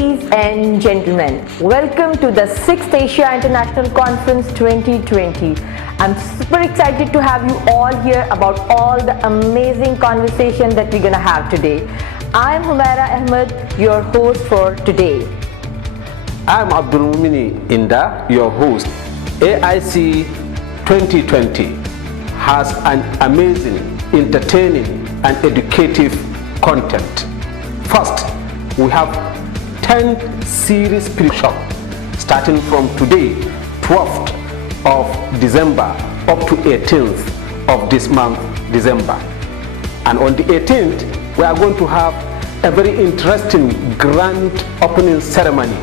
Ladies and gentlemen, welcome to the 6th Asia International Conference 2020. I'm super excited to have you all here about all the amazing conversation that we're going to have today. I'm Humaira Ahmed, your host for today. I'm Abdul Mumini Inda, your host. AIC 2020 has an amazing, entertaining and educative content. First, we have 10 series pre-workshop starting from today, 12th of December up to 18th of this month, December. And on the 18th, we are going to have a very interesting grand opening ceremony,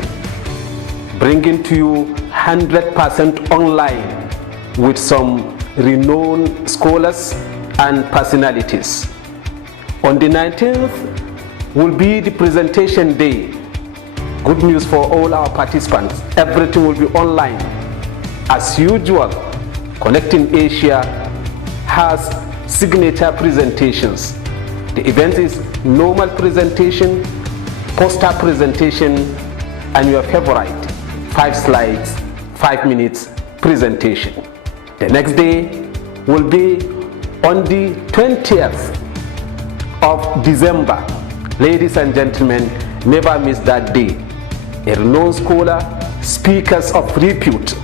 bringing to you 100% online with some renowned scholars and personalities. On the 19th will be the presentation day. Good news for all our participants. Everything will be online. As usual, Connecting Asia has signature presentations. The event is normal presentation, poster presentation, and your favorite 5 slides, 5 minutes presentation. The next day will be on the 20th of December. Ladies and gentlemen, never miss that day. A renowned scholar, speakers of repute,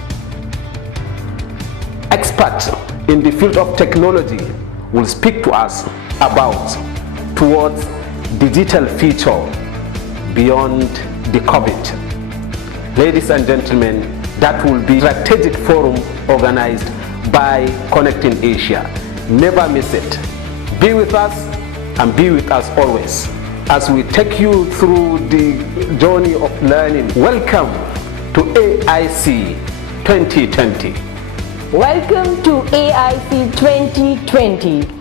experts in the field of technology will speak to us about towards digital future beyond the COVID. Ladies and gentlemen, that will be a strategic forum organized by Connecting Asia. Never miss it. Be with us and be with us always as we take you through the journey of learning. Welcome to AIC 2020. Welcome to AIC 2020.